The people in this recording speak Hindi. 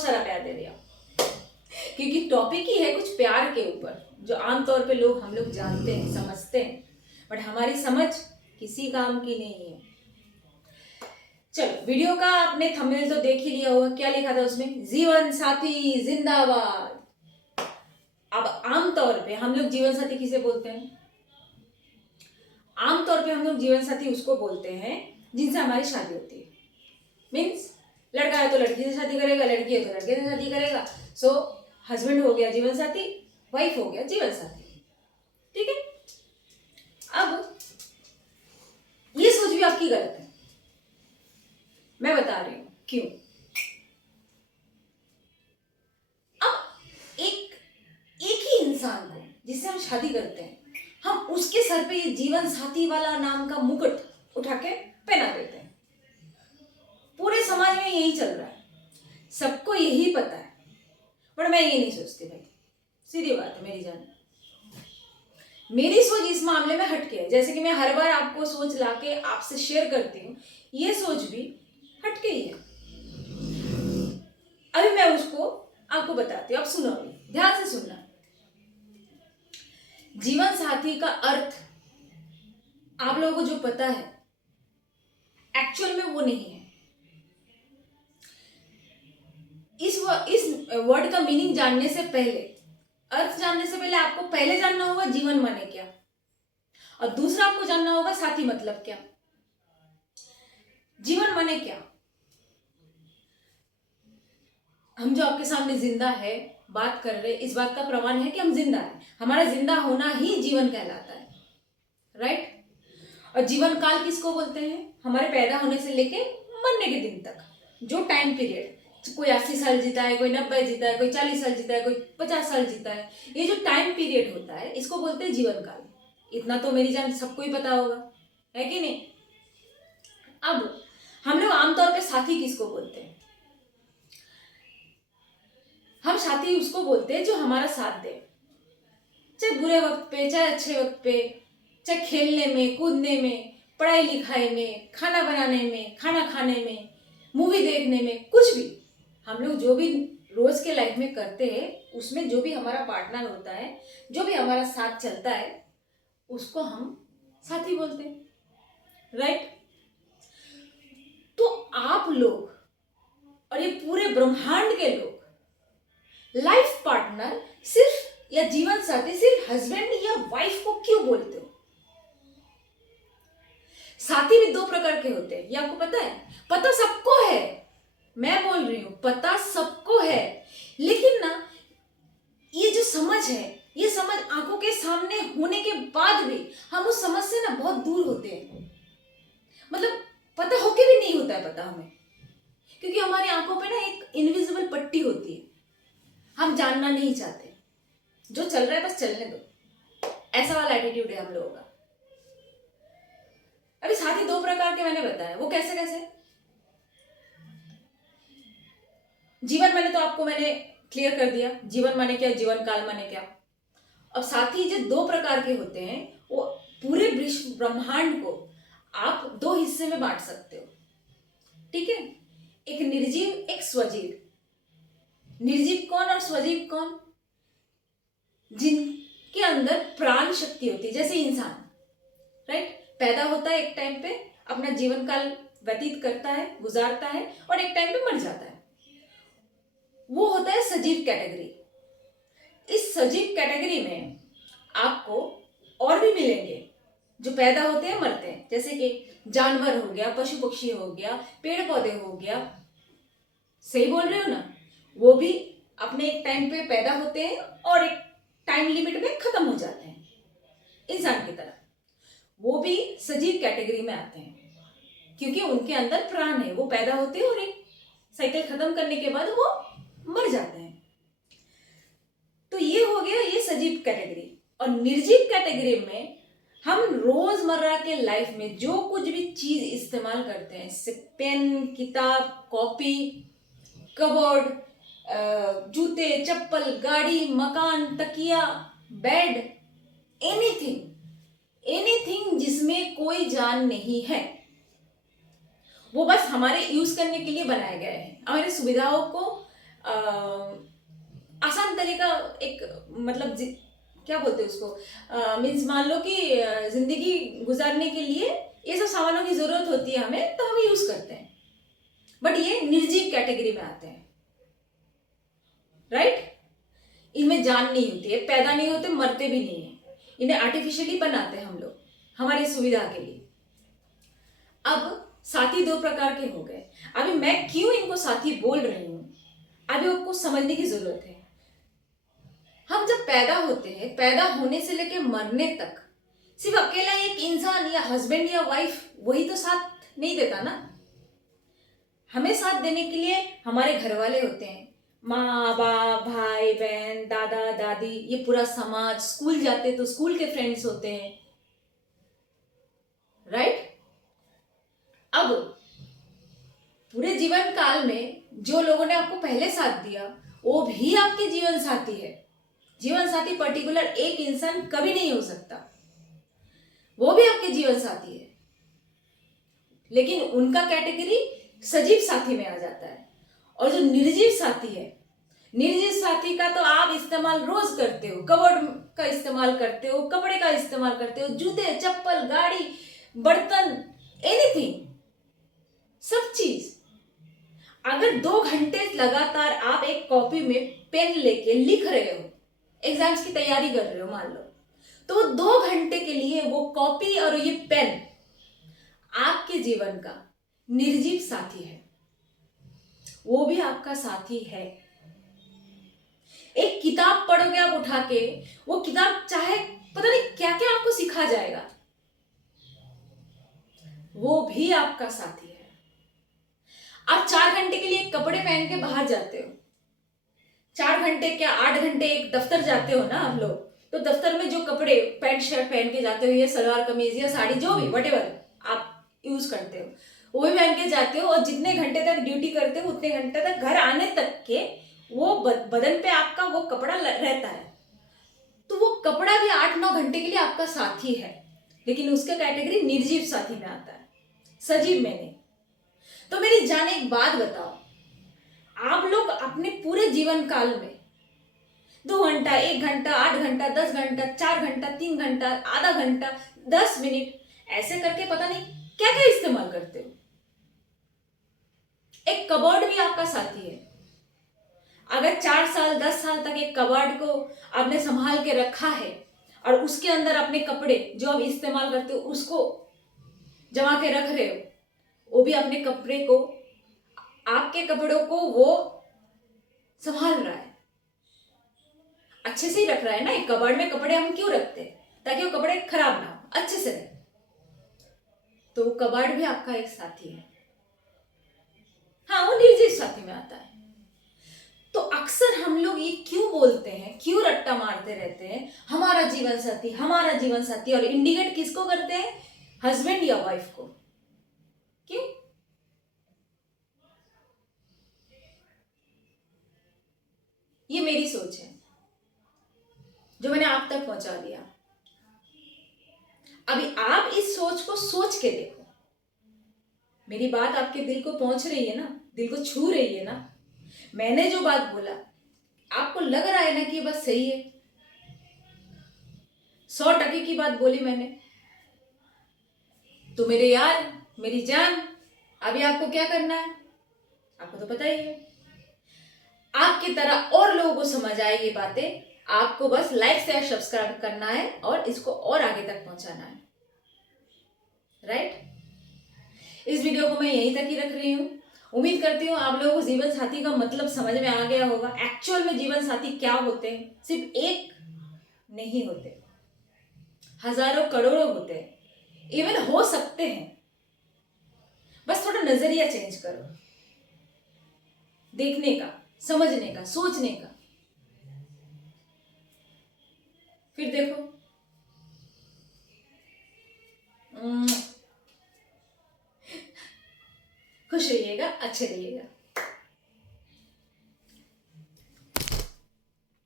बहुत सारा प्यार दे दिया, क्योंकि टॉपिक ही है कुछ प्यार के ऊपर, जो आमतौर पे हम लोग जानते हैं, समझते हैं, बट हमारी समझ किसी काम की नहीं है। चलो, वीडियो का आपने थंबनेल तो देख ही लिया होगा, क्या लिखा था उसमें, जीवन साथी जिंदाबाद। अब आमतौर पे हम लोग जीवन साथी किसे बोलते हैं? आमतौर पे हम लोग जीवन साथी उसको बोलते हैं जिनसे हमारी शादी होती है। मीन्स लड़का है तो लड़की से शादी करेगा, लड़की है तो लड़के से शादी करेगा। सो हस्बैंड हो गया जीवन साथी, वाइफ हो गया जीवन साथी। ठीक है, अब ये सोच भी आपकी गलत है, मैं बता रही हूं क्यों। अब एक ही इंसान को जिससे हम शादी करते हैं, हम उसके सर पे ये जीवन साथी वाला नाम का मुकुट उठा के पहना देते हैं। पूरे समाज में यही चल रहा है, सबको यही पता है, पर मैं ये नहीं सोचती भाई, सीधी बात है मेरी जान। मेरी सोच इस मामले में हटके है, जैसे कि मैं हर बार आपको सोच लाके आपसे शेयर करती हूँ, ये सोच भी हटके ही है। अभी मैं उसको आपको बताती हूँ, आप सुनो, अभी ध्यान से सुनना। जीवन साथी का अर्थ आप लोगों को जो पता है, एक्चुअल में वो नहीं है। इस वर्ड का मीनिंग जानने से पहले, अर्थ जानने से पहले आपको पहले जानना होगा जीवन माने क्या, और दूसरा आपको जानना होगा साथी मतलब क्या। जीवन माने क्या? हम जो आपके सामने जिंदा है, बात कर रहे, इस बात का प्रमाण है कि हम जिंदा है। हमारा जिंदा होना ही जीवन कहलाता है, राइट। और जीवन काल किसको बोलते हैं? हमारे पैदा होने से लेके मरने के दिन तक जो टाइम पीरियड, कोई 80 साल जीता है, कोई 90 जीता है, कोई 40 साल जीता है, कोई 50 साल जीता है, ये जो टाइम पीरियड होता है इसको बोलते हैं जीवन काल। इतना तो मेरी जान सबको ही पता होगा, है कि नहीं। अब हम लोग आमतौर पे साथी किसको बोलते हैं? हम साथी उसको बोलते हैं जो हमारा साथ दे, चाहे बुरे वक्त पे, चाहे अच्छे वक्त पे, चाहे खेलने में, कूदने में, पढ़ाई लिखाई में, खाना बनाने में, खाना खाने में, मूवी देखने में, कुछ भी। हम लोग जो भी रोज के लाइफ में करते हैं, उसमें जो भी हमारा पार्टनर होता है, जो भी हमारा साथ चलता है, उसको हम साथी बोलते हैं, राइट। तो आप लोग और ये पूरे ब्रह्मांड के लोग लाइफ पार्टनर सिर्फ या जीवन साथी सिर्फ हस्बैंड या वाइफ को क्यों बोलते हो? साथी भी दो प्रकार के होते हैं, ये आपको पता है? पता सबको है, मैं बोल रही हूं पता सबको है, लेकिन ना ये जो समझ है, ये समझ आंखों के सामने होने के बाद भी हम उस समझ से ना बहुत दूर होते हैं। मतलब पता होके भी नहीं होता है पता हमें, क्योंकि हमारी आंखों पे ना एक इनविजिबल पट्टी होती है, हम जानना नहीं चाहते, जो चल रहा है बस चलने दो, ऐसा वाला एटीट्यूड है हम लोगों का। अभी साथी दो प्रकार के मैंने बताया, वो कैसे कैसे? जीवन माने तो आपको मैंने क्लियर कर दिया, जीवन माने क्या, जीवन काल माने क्या। अब साथी जो दो प्रकार के होते हैं, वो पूरे विश्व ब्रह्मांड को आप दो हिस्से में बांट सकते हो, ठीक है। एक निर्जीव, एक स्वजीव। निर्जीव कौन और स्वजीव कौन? जिनके अंदर प्राण शक्ति होती है, जैसे इंसान, राइट। पैदा होता है एक टाइम पे, अपना जीवन काल व्यतीत करता है, गुजारता है, और एक टाइम पे मर जाता है, वो होता है सजीव कैटेगरी। इस सजीव कैटेगरी में आपको और भी मिलेंगे जो पैदा होते हैं मरते हैं, जैसे कि जानवर हो गया, पशु पक्षी हो गया, पेड़ पौधे हो गया, सही बोल रहे हो ना। वो भी अपने एक टाइम पे पैदा होते हैं और एक टाइम लिमिट में खत्म हो जाते हैं, इंसान की तरह। वो भी सजीव कैटेगरी में आते हैं, क्योंकि उनके अंदर प्राण है, वो पैदा होते हैं और एक साइकिल खत्म करने के बाद वो मर जाते हैं। तो ये हो गया ये सजीव कैटेगरी। और निर्जीव कैटेगरी में हम रोजमर्रा के लाइफ में जो कुछ भी चीज इस्तेमाल करते हैं, जैसे पेन, किताब, कॉपी, कबोर्ड, जूते, चप्पल, गाड़ी, मकान, तकिया, बेड, एनीथिंग जिसमें कोई जान नहीं है, वो बस हमारे यूज करने के लिए बनाए गए हैं, हमारी सुविधाओं को आसान तरीका, एक मतलब क्या बोलते हैं उसको, मीन्स मान लो कि जिंदगी गुजारने के लिए ये सब सामानों की जरूरत होती है हमें, तो हम यूज करते हैं, बट ये निर्जीव कैटेगरी में आते हैं, राइट। इनमें जान नहीं होती है, पैदा नहीं होते, मरते भी नहीं है, इन्हें आर्टिफिशियली बनाते हैं हम लोग हमारी सुविधा के लिए। अब साथी दो प्रकार के हो गए। अभी मैं क्यों इनको साथी बोल रही हूं, अभी आपको समझने की जरूरत है। हम जब पैदा होते हैं, पैदा होने से लेकर मरने तक सिर्फ अकेला एक इंसान या हस्बैंड या वाइफ वही तो साथ नहीं देता ना। हमें साथ देने के लिए हमारे घर वाले होते हैं, माँ बाप, भाई बहन, दादा दादी, ये पूरा समाज। स्कूल जाते तो स्कूल के फ्रेंड्स होते हैं, राइट। अब पूरे जीवन काल में जो लोगों ने आपको पहले साथ दिया वो भी आपके जीवन साथी है। जीवन साथी पर्टिकुलर एक इंसान कभी नहीं हो सकता, वो भी आपके जीवन साथी है, लेकिन उनका कैटेगरी सजीव साथी में आ जाता है। और जो निर्जीव साथी है, निर्जीव साथी का तो आप इस्तेमाल रोज करते हो, कबर्ड का इस्तेमाल करते हो, कपड़े का इस्तेमाल करते हो, जूते, चप्पल, गाड़ी, बर्तन, एनीथिंग, सब चीज। अगर 2 घंटे लगातार आप एक कॉपी में पेन लेके लिख रहे हो, एग्जाम्स की तैयारी कर रहे हो मान लो, तो 2 घंटे के लिए वो कॉपी और ये पेन आपके जीवन का निर्जीव साथी है, वो भी आपका साथी है। एक किताब पढ़ोगे आप उठा के, वो किताब चाहे पता नहीं क्या क्या आपको सिखा जाएगा, वो भी आपका साथी है। आप 4 घंटे के लिए कपड़े पहन के बाहर जाते हो, 4 घंटे क्या 8 घंटे एक दफ्तर जाते हो ना आप लोग, तो दफ्तर में जो कपड़े पैंट शर्ट पहन के जाते हो या सलवार कमीज या साड़ी, जो भी वटेवर आप यूज करते हो, वो भी पहन के जाते हो। और जितने घंटे तक ड्यूटी करते हो उतने घंटे तक घर आने तक के वो बदन पे आपका वो कपड़ा रहता है, तो वो कपड़ा भी 8-9 घंटे के लिए आपका साथी है, लेकिन उसका कैटेगरी निर्जीव साथी में आता है, सजीव में नहीं। तो मेरी जान एक बात बताओ, आप लोग अपने पूरे जीवन काल में 2 घंटा, 1 घंटा, 8 घंटा, 10 घंटा, 4 घंटा, 3 घंटा, आधा घंटा, 10 मिनट ऐसे करके पता नहीं क्या क्या इस्तेमाल करते हो। एक कबर्ड भी आपका साथी है। अगर 4 साल 10 साल तक एक कबर्ड को आपने संभाल के रखा है और उसके अंदर अपने कपड़े जो आप इस्तेमाल करते हो उसको जमा के रख रहे हो, वो भी अपने कपड़े को, आपके कपड़ों को वो संभाल रहा है, अच्छे से ही रख रहा है ना। एक कबर्ड में कपड़े हम क्यों रखते हैं? ताकि वो कपड़े खराब ना हो, अच्छे से रहे। तो वो कबर्ड भी आपका एक साथी है, हाँ, वो निर्जीव साथी में आता है। तो अक्सर हम लोग ये क्यों बोलते हैं, क्यों रट्टा मारते रहते हैं, हमारा जीवन साथी, हमारा जीवन साथी, और इंडिकेट किसको करते हैं? हस्बैंड या वाइफ को। क्यों? ये मेरी सोच है जो मैंने आप तक पहुंचा दिया। अभी आप इस सोच को सोच के देखो, मेरी बात आपके दिल को पहुंच रही है ना, दिल को छू रही है ना। मैंने जो बात बोला आपको लग रहा है ना कि ये बात सही है, 100% की बात बोली मैंने। तो मेरे यार, मेरी जान, अभी आपको क्या करना है आपको तो पता ही है। आपकी तरह और लोगों को समझ आए ये बातें, आपको बस लाइक शेयर सब्सक्राइब करना है और इसको और आगे तक पहुंचाना है, राइट। इस वीडियो को मैं यहीं तक ही रख रही हूँ। उम्मीद करती हूँ आप लोगों को जीवन साथी का मतलब समझ में आ गया होगा। एक्चुअल में जीवन साथी क्या होते हैं, सिर्फ एक नहीं होते, हजारों करोड़ों होते हैं, इवन हो सकते हैं। बस थोड़ा नजरिया चेंज करो, देखने का, समझने का, सोचने का, फिर देखो। खुश रहिएगा, अच्छे रहिएगा।